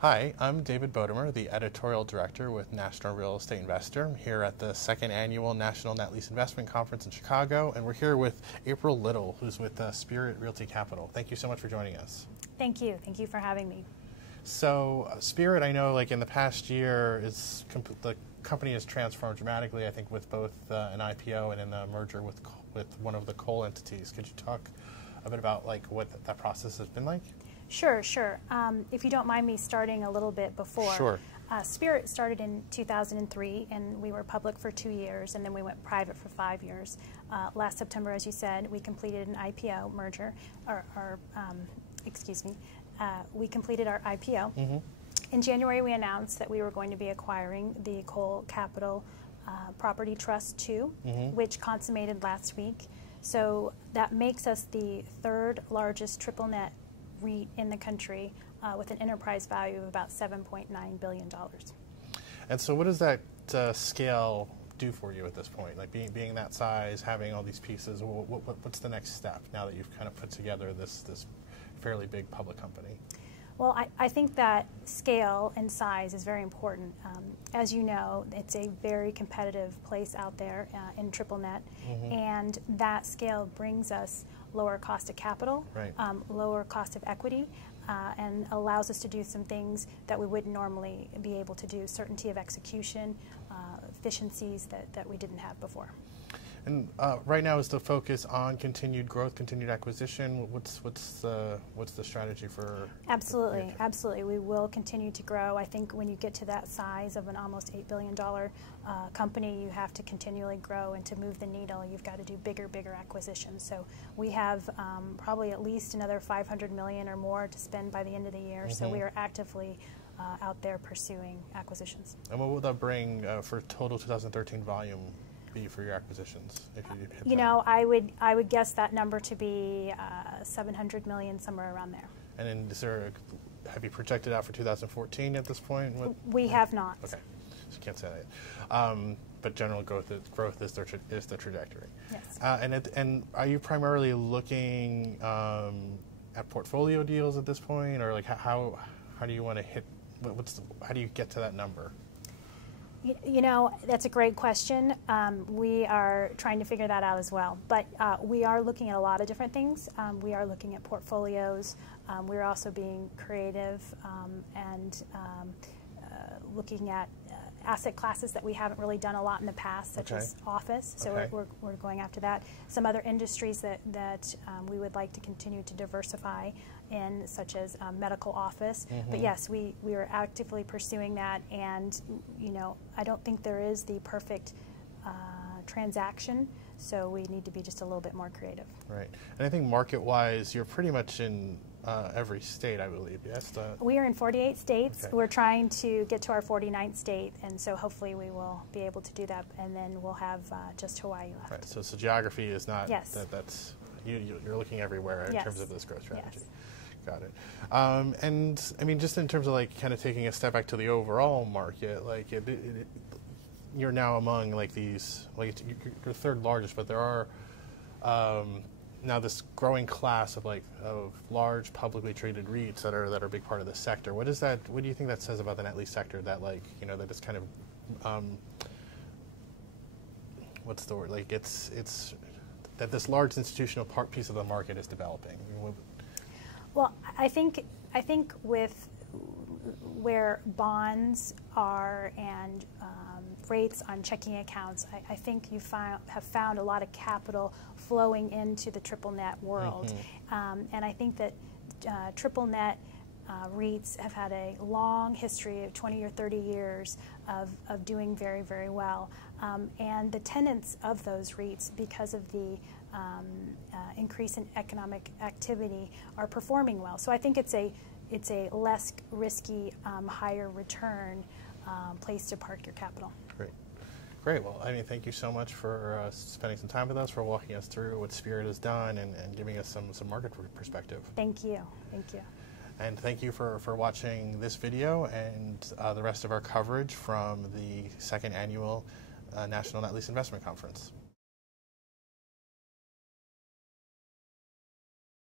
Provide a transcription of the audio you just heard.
Hi, I'm David Bodemer, the Editorial Director with National Real Estate Investor. I'm here at the second annual National Net Lease Investment Conference in Chicago, and we're here with April Little, who's with Spirit Realty Capital. Thank you so much for joining us. Thank you. Thank you for having me. So Spirit, I know like in the past year, the company has transformed dramatically, I think, with both an IPO and in the merger with one of the coal entities. Could you talk a bit about like what that process has been like? Sure. If you don't mind me starting a little bit before. Sure. Spirit started in 2003, and we were public for 2 years, and then we went private for 5 years. Last September, as you said, we completed an IPO merger, we completed our IPO. Mm-hmm. In January, we announced that we were going to be acquiring the Coal Capital Property Trust 2, mm-hmm. which consummated last week. So that makes us the third largest triple net REIT in the country with an enterprise value of about $7.9 billion. And so what does that scale do for you at this point? Like being that size, having all these pieces, what's the next step now that you've kind of put together this fairly big public company? Well, I think that scale and size is very important. As you know, it's a very competitive place out there in triple net, mm-hmm. and that scale brings us lower cost of capital, right. Lower cost of equity, and allows us to do some things that we wouldn't normally be able to do, certainty of execution, efficiencies that we didn't have before. And right now is the focus on continued growth, continued acquisition. What's the strategy for? Absolutely. We will continue to grow. I think when you get to that size of an almost $8 billion company, you have to continually grow, and to move the needle, you've got to do bigger acquisitions. So we have probably at least another $500 million or more to spend by the end of the year. Mm-hmm. So we are actively out there pursuing acquisitions. And what will that bring for total 2013 volume? For your acquisitions, if you hit you that? know, I would guess that number to be 700 million, somewhere around there. And then have you projected out for 2014 at this point? We have not. Okay, so you can't say that. But general growth is the trajectory. Yes. And are you primarily looking at portfolio deals at this point, or like how do you want to hit? How do you get to that number? You know, that's a great question. We are trying to figure that out as well. But we are looking at a lot of different things. We are looking at portfolios. We're also being creative and looking at asset classes that we haven't really done a lot in the past, such as office. So we're going after that. Some other industries that we would like to continue to diversify in, such as medical office. Mm-hmm. But yes, we are actively pursuing that, and you know, I don't think there is the perfect transaction, so we need to be just a little bit more creative. Right. And I think market-wise, you're pretty much in every state, I believe, yes? We are in 48 states. Okay. We're trying to get to our 49th state, and so hopefully we will be able to do that, and then we'll have just Hawaii left. Right. So geography is not, yes. that's you're looking everywhere in yes. terms of this growth strategy. Yes. Got it. And I mean, just in terms of like kind of taking a step back to the overall market, like you're now among like these, like you're third largest, but there are now this growing class of large publicly traded REITs that are a big part of the sector. What do you think that says about the net lease sector, that like, you know, that it's kind of what's the word, like it's that this large institutional piece of the market is developing? Well, I think with where bonds are and rates on checking accounts, I think you have found a lot of capital flowing into the triple net world. Mm-hmm. And I think that triple net REITs have had a long history of 20 or 30 years of doing very, very well. And the tenants of those REITs, because of the increase in economic activity, are performing well. So I think it's a less risky, higher return place to park your capital. Great. Well, I mean, thank you so much for spending some time with us, for walking us through what Spirit has done and giving us some market perspective. Thank you. And thank you for watching this video and the rest of our coverage from the second annual National Net Lease Investment Conference.